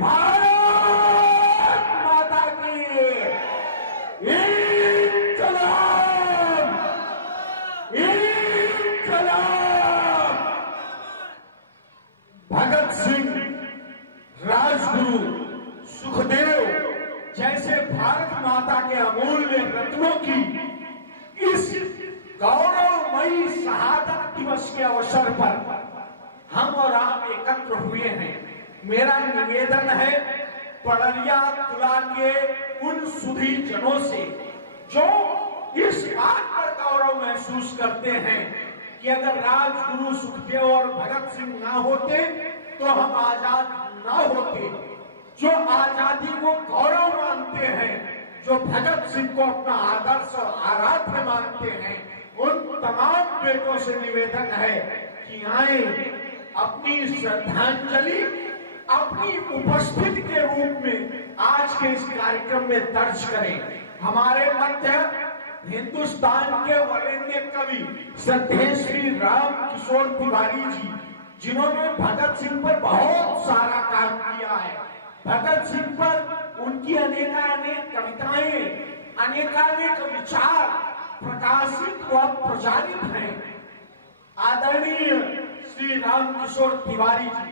भारत माता की इंकलाब, इंकलाब। भगत सिंह, राजगुरु, सुखदेव जैसे भारत माता के अमूल्य रत्नों की इस गौरवमयी शहादत दिवस के अवसर पर हम और आप एकत्र हुए हैं। मेरा निवेदन है पड़रिया तुला के उन सुधी जनों से जो इस बात पर गौरव महसूस करते हैं कि अगर राजगुरु सुखदेव और भगत सिंह ना होते तो हम आजाद ना होते, जो आजादी को गौरव मानते हैं, जो भगत सिंह को अपना आदर्श और आराध्य मानते हैं, उन तमाम बेटों से निवेदन है कि आए अपनी श्रद्धांजलि अपनी उपस्थिति के रूप में आज के इस कार्यक्रम में दर्ज करें। हमारे मध्य हिंदुस्तान के वरेण्य कवि श्रद्धेय श्री राम किशोर तिवारी जी, जिन्होंने भगत सिंह पर बहुत सारा काम किया है। भगत सिंह पर उनकी अनेकानेक कविताएं, अनेकानेक विचार प्रकाशित व प्रचारित हैं। आदरणीय श्री राम किशोर तिवारी जी,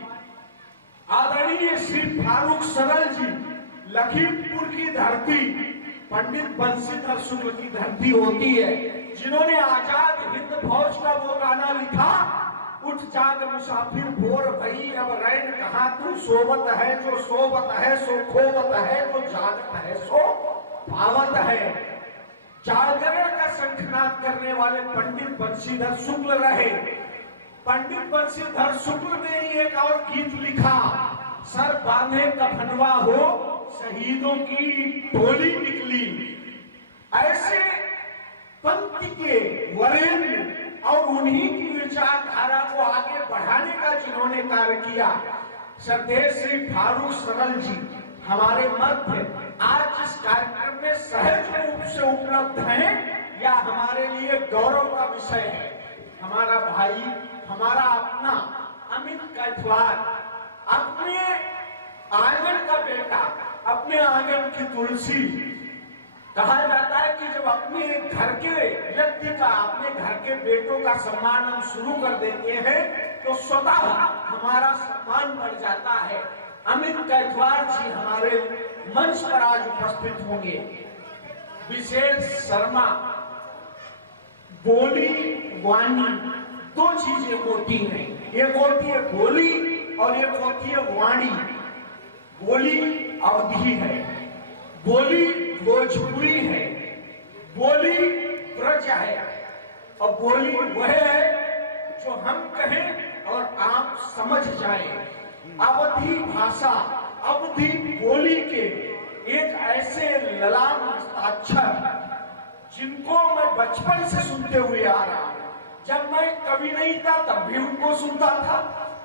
आदरणीय श्री फारूक सरल जी, लखीमपुर की धरती पंडित बंशीधर शुक्ल की धरती होती है, जिन्होंने आजाद हिंद फौज का वो गाना लिखा, उठ जाग मुसाफिर भोर भई अब रैन कहा तू, सोबत है जो सोबत है सो खोबत है, जो जागत है सो पावत है। जागरण का शंखनाद करने वाले पंडित बंशीधर शुक्ल रहे। पंडित बंशीधर शुक्ल ने एक और गीत लिखा, सर बांधे कफनवा हो शहीदों की टोली निकली। ऐसे पंक्ति के वरेण्य और उन्हीं की विचारधारा को आगे बढ़ाने का जिन्होंने कार्य किया, श्रद्धेय श्री फारूक सरल जी हमारे मध्य आज इस कार्यक्रम में सहज रूप से उपलब्ध हैं, या हमारे लिए गौरव का विषय है। हमारा भाई, हमारा अपना अमित कैथवार, अपने आंगन का बेटा, अपने आंगन की तुलसी। कहा जाता है कि जब अपने घर के व्यक्ति का, अपने घर के बेटों का सम्मान हम शुरू कर देते हैं तो स्वतः हमारा सम्मान बढ़ जाता है। अमित कैथवार जी हमारे मंच पर आज उपस्थित होंगे। विशेष शर्मा, बोली वाणी दो चीजें होती हैं, एक होती है बोली और एक होती है वाणी। बोली अवधि है, बोली भोजपुरी है, बोली ब्रज है, और बोली वह है जो हम कहें और आप समझ जाएं। अवधि भाषा, अवधि बोली के एक ऐसे ललाम हस्ताक्षर जिनको मैं बचपन से सुनते हुए आ रहा हूं। जब मैं कवि नहीं था तब भी उनको सुनता था,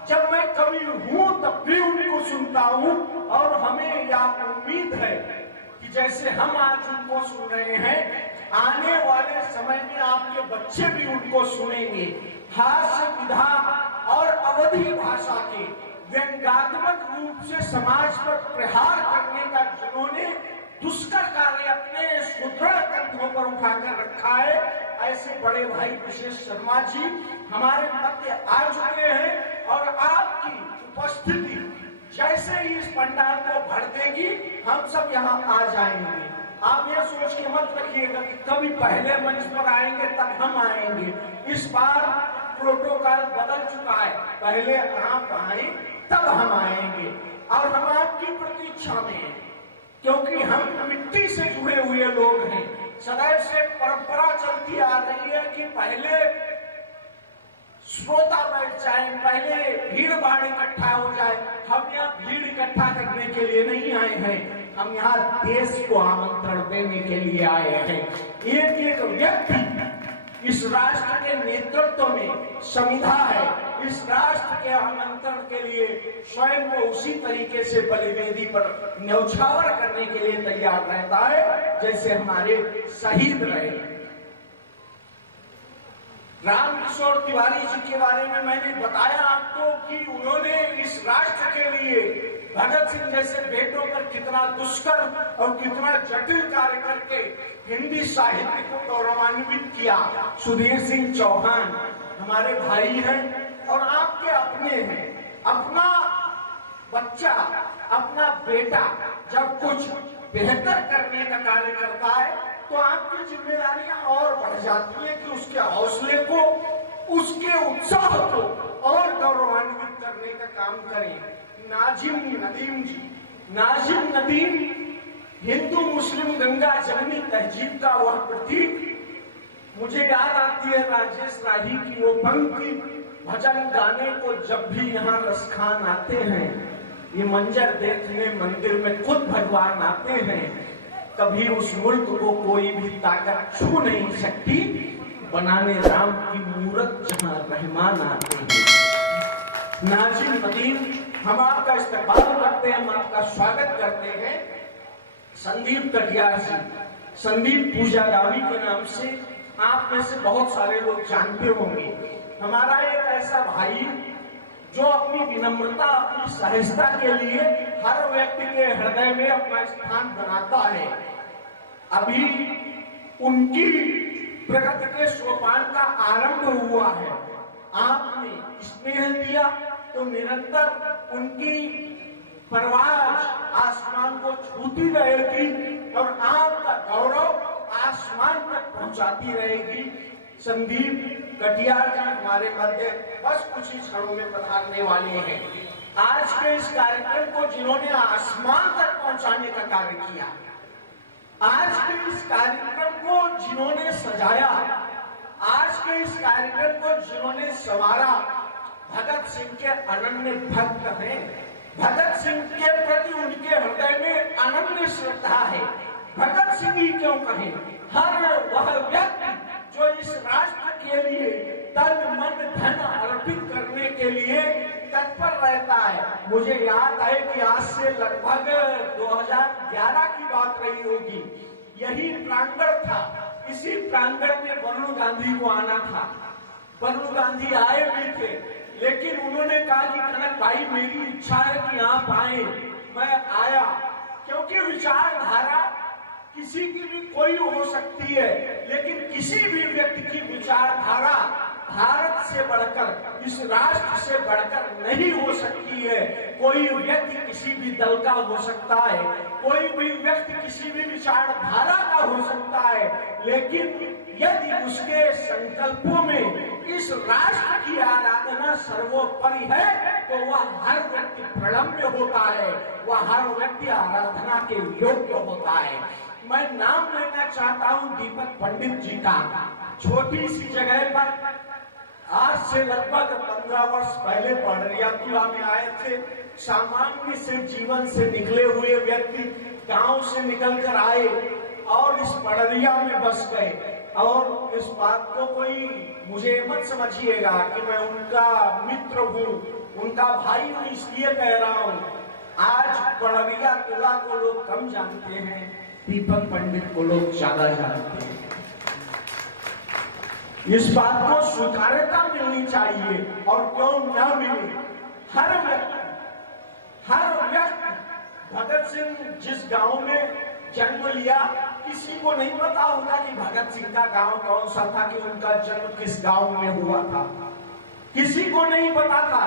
जब मैं कवि हूं तब भी उनको सुनता हूं, और हमें यह उम्मीद है कि जैसे हम आज उनको सुन रहे हैं, आने वाले समय में आपके बच्चे भी उनको सुनेंगे। हास्य विधा और अवधि भाषा के व्यंग्यात्मक रूप से समाज पर प्रहार करने का जिन्होंने दुष्कर कार्य अपने सुदृढ़ कंधों पर उठाकर रखा है, ऐसे बड़े भाई विशेष शर्मा जी हमारे मध्य आ चुके हैं। और आपकी उपस्थिति जैसे ही इस पंडाल को भर देगी, हम सब यहाँ आ जाएंगे। आप ये सोच के मत रखिएगा कि कभी पहले मंच पर आएंगे तब हम आएंगे। इस बार प्रोटोकॉल बदल चुका है, पहले आप आए तब हम आएंगे, और हम आपकी प्रतीक्षा में हैं, क्योंकि हम मिट्टी से जुड़े हुए लोग हैं। सदैव से परंपरा चलती आ रही है कि पहले श्रोता बैठ जाए, पहले भीड़ भाड़ इकट्ठा हो जाए। हम यहाँ भीड़ इकट्ठा करने के लिए नहीं आए हैं, हम यहाँ देश को आमंत्रण देने के लिए आए हैं। एक एक व्यक्ति इस राष्ट्र के नेतृत्व में संविधा है, इस राष्ट्र के आमंत्रण के लिए स्वयं को उसी तरीके से बलिवेदी पर न्यौछावर करने के लिए तैयार रहता है जैसे हमारे शहीद रहे। राम किशोर तिवारी जी के बारे में मैंने बताया आपको कि उन्होंने इस राष्ट्र के लिए भगत सिंह जैसे बेटों पर कितना दुष्कर और कितना जटिल कार्य करके हिंदी साहित्य को गौरवान्वित किया। सुधीर सिंह चौहान हमारे भाई हैं और आपके अपने हैं। अपना बच्चा, अपना बेटा जब कुछ बेहतर करने का कार्य करता है तो आपकी जिम्मेदारियां और बढ़ जाती है कि उसके हौसले को, उसके उत्साह को और गौरवान्वित करने का काम करें। नाजिम नदीम जी, नाजिम नदीम हिंदू मुस्लिम गंगा जमनी तहजीब का वह प्रतीक। मुझे याद आती है राजेश राही की वो पंक्ति, भजन गाने को जब भी यहाँ रसखान आते हैं, ये मंजर देखने मंदिर में खुद भगवान आते हैं, कभी उस मुल्क को कोई भी ताकत छू नहीं सकती, बनाने राम की मूरत जहां रहमान आते हैं। नाजिम नदीम, हम आपका इस्तेमाल करते हैं, हम आपका स्वागत करते हैं। संदीप कटियार जी, संदीप पूजा रावी के नाम से आप में से बहुत सारे लोग जानते होंगे। हमारा एक ऐसा भाई जो अपनी विनम्रता, अपनी सहजता के लिए हर व्यक्ति के हृदय में अपना स्थान बनाता है। अभी उनकी प्रगति के सोपान का आरंभ हुआ है। आपने स्नेह दिया तो निरंतर उनकी परवाज आसमान को छूती रहेगी और आपका गौरव आसमान तक पहुंचाती रहेगी। संदीप कटियार जी हमारे मध्य बस कुछ ही क्षणों में पधारने वाले हैं। आज के इस कार्यक्रम को जिन्होंने आसमान तक पहुंचाने का कार्य किया, आज के इस कार्यक्रम को जिन्होंने सजाया, आज के इस कार्यक्रम को जिन्होंने संवारा, भगत सिंह के अनन्य भक्त हैं। भगत सिंह के प्रति उनके हृदय में अनन्य श्रद्धा है। भगत सिंह ही क्यों कहें, हर वह व्यक्ति जो इस राष्ट्र के लिए तन मन धन अर्पित करने के लिए तत्पर रहता है। मुझे याद है कि आज से लगभग 2011 की बात रही होगी, यही प्रांगण था, इसी प्रांगण में बन्नू गांधी को आना था। बन्नू गांधी आए भी थे, लेकिन उन्होंने कहा कि कनक भाई मेरी इच्छा है कि आप आए। मैं आया, क्योंकि विचारधारा किसी की भी कोई हो सकती है, लेकिन किसी भी व्यक्ति की विचारधारा भारत से बढ़कर, इस राष्ट्र से बढ़कर नहीं हो सकती है। कोई व्यक्ति किसी भी दल का हो सकता है, कोई भी व्यक्ति किसी भी विचारधारा का हो सकता है, लेकिन यदि उसके संकल्पों में इस राष्ट्र की आराधना सर्वोपरि है तो वह हर व्यक्ति प्रणम्य होता है, वह हर व्यक्ति आराधना के योग्य होता है। मैं नाम लेना चाहता हूं दीपक पंडित जी का। छोटी सी जगह पर आज से लगभग 15 वर्ष पहले पढ़रिया में आए थे। सामान्य से जीवन से निकले हुए व्यक्ति गांव से निकलकर आए और इस पढ़रिया में बस गए। और इस बात को कोई मुझे मत समझिएगा कि मैं उनका मित्र हूँ, उनका भाई हूँ, इसलिए कह रहा हूँ। आज पढ़रिया किला को लोग कम जानते हैं, दीपक पंडित को लोग ज्यादा जानते हैं। इस बात को स्वीकार्यता मिलनी चाहिए, और क्यों न मिले। हर व्यक्ति भगत सिंह जिस गांव में जन्म लिया, किसी को नहीं पता होगा कि भगत सिंह का गांव कौन सा था, कि उनका जन्म किस गांव में हुआ था। किसी को नहीं पता था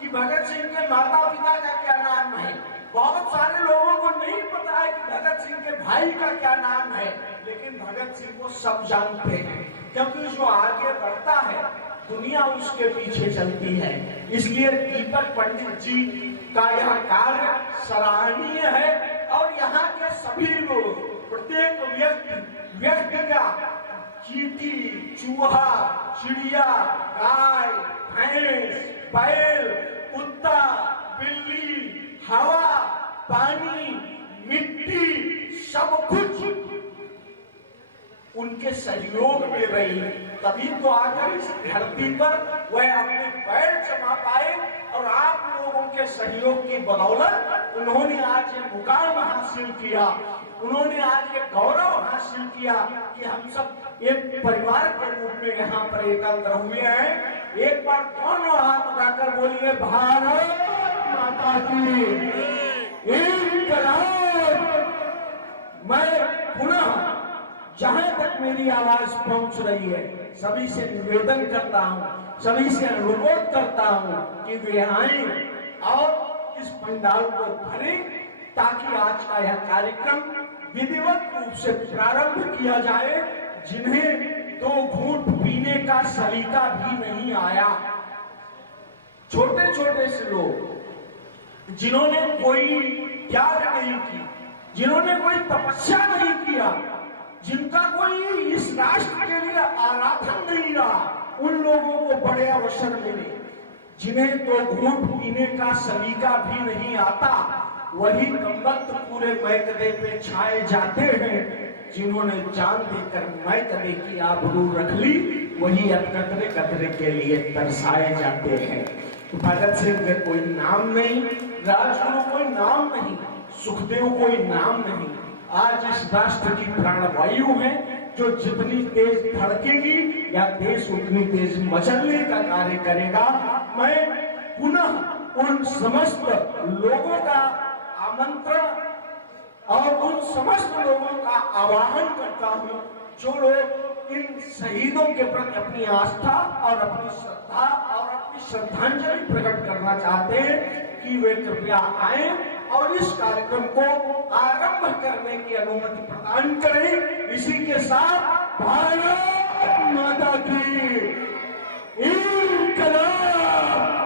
कि भगत सिंह के माता पिता का क्या नाम है। बहुत सारे लोगों को नहीं पता है कि भगत सिंह के भाई का क्या नाम है, लेकिन भगत सिंह को सब जानते हैं, क्योंकि जो आगे बढ़ता है दुनिया उसके पीछे चलती है। इसलिए दीपक पंडित जी का यह कार्य सराहनीय है, और यहाँ के सभी लोग, प्रत्येक व्यक्ति का चींटी, चूहा, चिड़िया, गाय, भैंस, बैल, कुत्ता, बिल्ली, हवा, पानी, मिट्टी, सब कुछ उनके सहयोग में रही, तभी तो आकर इस धरती पर वह अपने पैर जमा पाए। और आप लोगों के सहयोग की बदौलत उन्होंने आज ये मुकाम हासिल किया, उन्होंने आज ये गौरव हासिल किया कि हम सब एक परिवार के रूप में यहाँ पर एकत्र हुए हैं। एक बार दोनों हाथ उठाकर बोलिए भारत माता की। मेरी आवाज पहुंच रही है, सभी से निवेदन करता हूं, सभी से अनुरोध करता हूं कि वे आए और इस पंडाल को भरें, ताकि आज का यह कार्यक्रम विधिवत रूप से प्रारंभ किया जाए। जिन्हें 2 घूंट पीने का सलीका भी नहीं आया, छोटे छोटे से लोग जिन्होंने कोई त्याग नहीं की, जिन्होंने कोई तपस्या नहीं किया, जिनका कोई इस राष्ट्र के लिए आराधन नहीं रहा, उन लोगों को बड़े अवसर मिले। जिन्हें 2 घूंट पीने का सलीका भी नहीं आता, वही कमबख्त पूरे मैकदे पे छाए जाते हैं। जिन्होंने जान देकर मैकदे की आबरू रख ली, वही अब कतरे कतरे के लिए तरसाए जाते हैं। तो भगत सिंह का कोई नाम नहीं, राजगुरु कोई नाम नहीं, सुखदेव कोई नाम नहीं। आज इस राष्ट्र की प्राणवायु है, जो जितनी तेज धड़केगी या देश उतनी तेज मचलने का कार्य करेगा। मैं पुनः उन समस्त लोगों का आमंत्रण और उन समस्त लोगों का आह्वान करता हूं, जो लोग इन शहीदों के प्रति अपनी आस्था और अपनी श्रद्धा और अपनी श्रद्धांजलि प्रकट करना चाहते हैं, कि वे कृपया आए और इस कार्यक्रम को आरंभ करने की अनुमति प्रदान करें। इसी के साथ भारत माता की इंकलाब।